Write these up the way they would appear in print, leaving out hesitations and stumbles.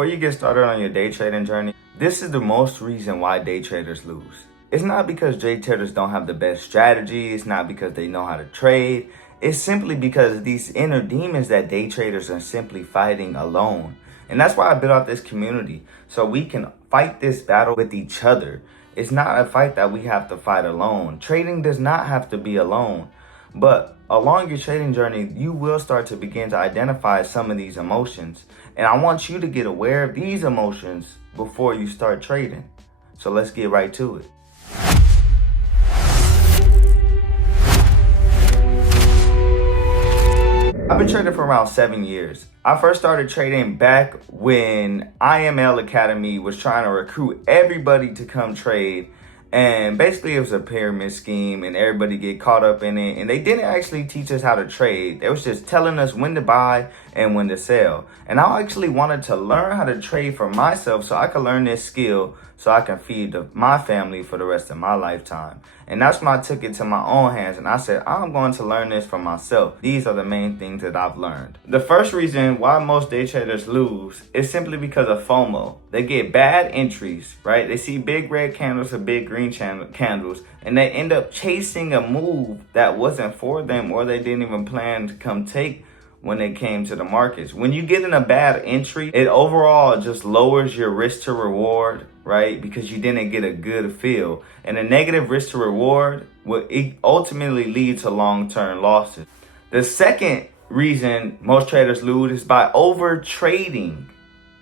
Before you get started on your day trading journey, this is the most reason why day traders lose. It's not because day traders don't have the best strategy. It's not because they know how to trade. It's simply because these inner demons that day traders are simply fighting alone. And that's why I built out this community, so we can fight this battle with each other. It's not a fight that we have to fight alone. Trading does not have to be alone. But along your trading journey, you will start to begin to identify some of these emotions. And I want you to get aware of these emotions before you start trading. So let's get right to it. I've been trading for around 7 years. I first started trading back when IML Academy was trying to recruit everybody to come trade. And basically it was a pyramid scheme and everybody get caught up in it. And they didn't actually teach us how to trade. They was just telling us when to buy and when to sell. And I actually wanted to learn how to trade for myself so I could learn this skill so I can feed my family for the rest of my lifetime. And that's when I took it to my own hands and I said, I'm going to learn this for myself. These are the main things that I've learned. The first reason why most day traders lose is simply because of FOMO. They get bad entries, right? They see big red candles or big green candles, and they end up chasing a move that wasn't for them, or they didn't even plan to come take when they came to the markets. When you get in a bad entry, it overall just lowers your risk to reward, right? Because you didn't get a good feel. And a negative risk to reward will ultimately lead to long-term losses. The second reason most traders lose is by over trading,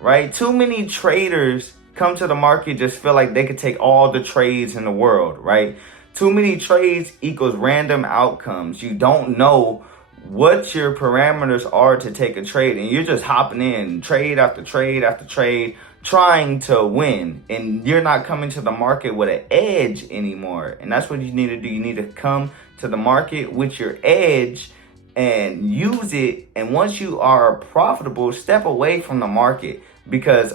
right? Too many traders come to the market just feel like they could take all the trades in the world, right? Too many trades equals random outcomes. You don't know what your parameters are to take a trade, and you're just hopping in trade after trade after trade trying to win, and you're not coming to the market with an edge anymore. And that's what you need to do. You need to come to the market with your edge and use it. And once you are profitable, step away from the market, because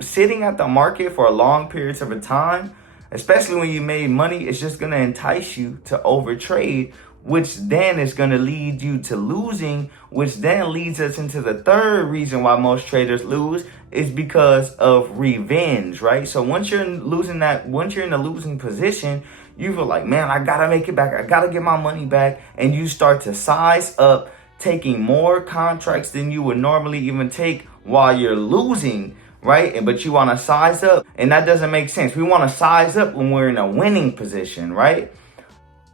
sitting at the market for long periods of a time, especially when you made money, it's just going to entice you to overtrade, which then is going to lead you to losing, which then leads us into the third reason why most traders lose is because of revenge, right? So once you're in a losing position, you feel like, man, I got to make it back. I got to get my money back. And you start to size up, taking more contracts than you would normally even take while you're losing, right? But you want to size up, and that doesn't make sense. We want to size up when we're in a winning position, right?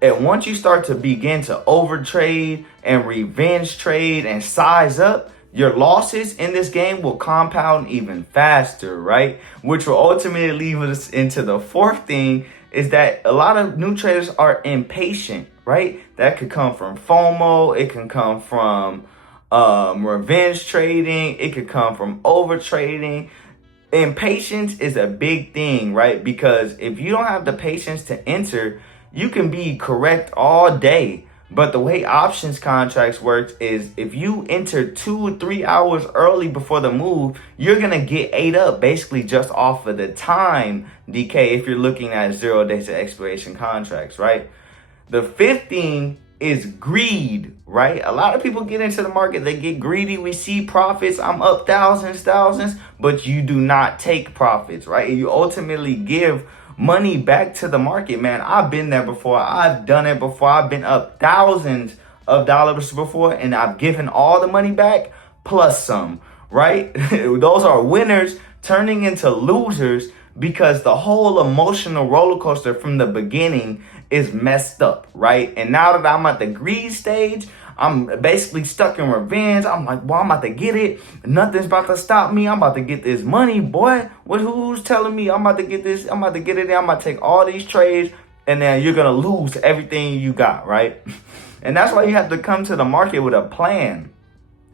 And once you start to begin to overtrade and revenge trade and size up, your losses in this game will compound even faster, right? Which will ultimately lead us into the fourth thing, is that a lot of new traders are impatient, right? That could come from FOMO. It can come from revenge trading. It could come from overtrading. Impatience is a big thing, right? Because if you don't have the patience to enter, you can be correct all day. But the way options contracts works is if you enter 2 or 3 hours early before the move, you're going to get ate up basically just off of the time decay if you're looking at 0 days of expiration contracts, right? The fifth thing is greed, right? A lot of people get into the market, they get greedy. We see profits, I'm up thousands, but you do not take profits, right? You ultimately give money back to the market, man. I've been there before. I've done it before. I've been up thousands of dollars before, and I've given all the money back plus some, right? Those are winners turning into losers because the whole emotional roller coaster from the beginning is messed up, right? And now that I'm at the greed stage, I'm basically stuck in revenge. I'm like, well, I'm about to get it. Nothing's about to stop me. I'm about to get this money, boy. Who's telling me I'm about to get this? I'm about to get it. I'm about to take all these trades, and then you're going to lose everything you got, right? And that's why you have to come to the market with a plan.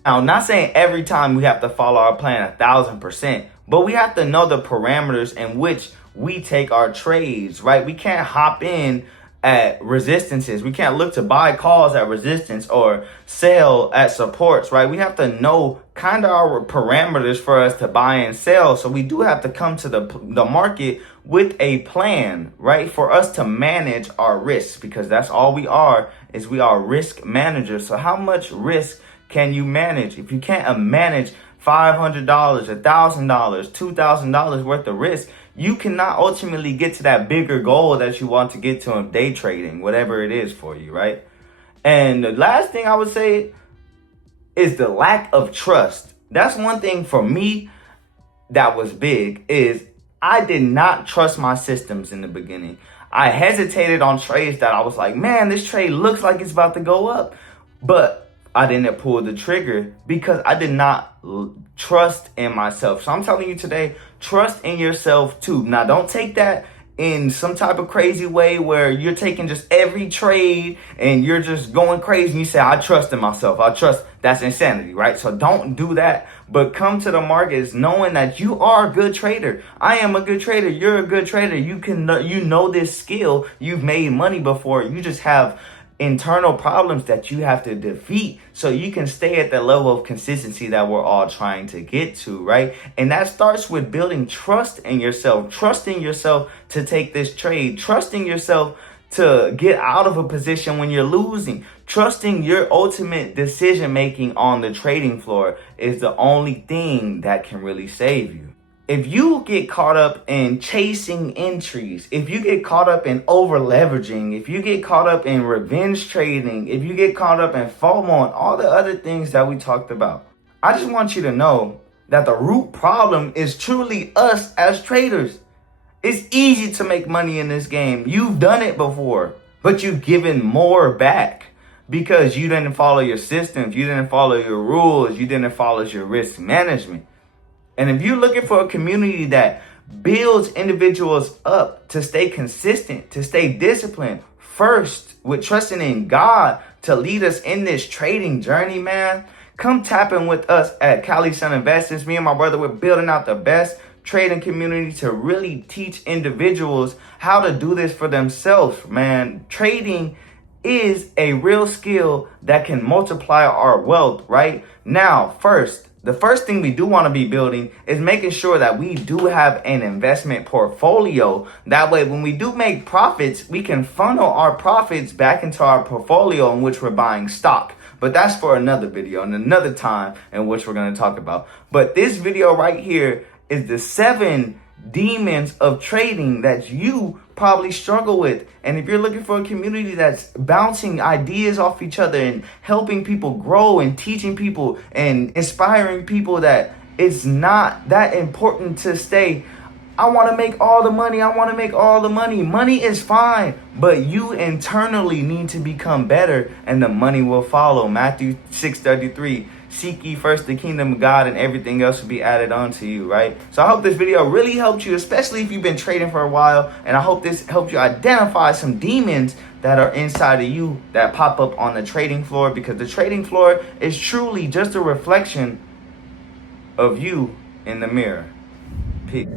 Now, I'm not saying every time we have to follow our plan 1,000%, but we have to know the parameters in which we take our trades, right? We can't hop in at resistances. We can't look to buy calls at resistance or sell at supports, right? We have to know kind of our parameters for us to buy and sell. So we do have to come to the market with a plan, right? For us to manage our risks, because that's all we are, we are risk managers. So how much risk can you manage? If you can't manage $500, $1,000, $2,000 worth of risk, you cannot ultimately get to that bigger goal that you want to get to in day trading, whatever it is for you, right? And the last thing I would say is the lack of trust. That's one thing for me that was big, is I did not trust my systems in the beginning. I hesitated on trades that I was like, man, this trade looks like it's about to go up. But I didn't pull the trigger because I did not trust in myself. So I'm telling you today, trust in yourself too. Now, don't take that in some type of crazy way where you're taking just every trade and you're just going crazy and you say, I trust in myself. I trust. That's insanity, right? So don't do that, but come to the markets knowing that you are a good trader. I am a good trader. You're a good trader. You know this skill. You've made money before. You just have internal problems that you have to defeat so you can stay at the level of consistency that we're all trying to get to, right? And that starts with building trust in yourself, trusting yourself to take this trade, trusting yourself to get out of a position when you're losing, trusting your ultimate decision making on the trading floor is the only thing that can really save you. If you get caught up in chasing entries, if you get caught up in over leveraging, if you get caught up in revenge trading, if you get caught up in FOMO and all the other things that we talked about, I just want you to know that the root problem is truly us as traders. It's easy to make money in this game. You've done it before, but you've given more back because you didn't follow your systems, you didn't follow your rules, you didn't follow your risk management. And if you're looking for a community that builds individuals up to stay consistent, to stay disciplined, first with trusting in God to lead us in this trading journey, man, come tap in with us at Cali Sun Investments. Me and my brother, we're building out the best trading community to really teach individuals how to do this for themselves, man. Trading is a real skill that can multiply our wealth, right? Now, the first thing we do want to be building is making sure that we do have an investment portfolio. That way, when we do make profits, we can funnel our profits back into our portfolio in which we're buying stock. But that's for another video and another time in which we're going to talk about. But this video right here is the 7 demons of trading that you probably struggle with. And if you're looking for a community that's bouncing ideas off each other and helping people grow and teaching people and inspiring people that it's not that important to stay, I want to make all the money. I want to make all the money. Money is fine, but you internally need to become better and the money will follow. Matthew 6:33. Seek ye first the kingdom of God and everything else will be added on to you, right? So I hope this video really helped you, especially if you've been trading for a while. And I hope this helps you identify some demons that are inside of you that pop up on the trading floor, because the trading floor is truly just a reflection of you in the mirror. Peace.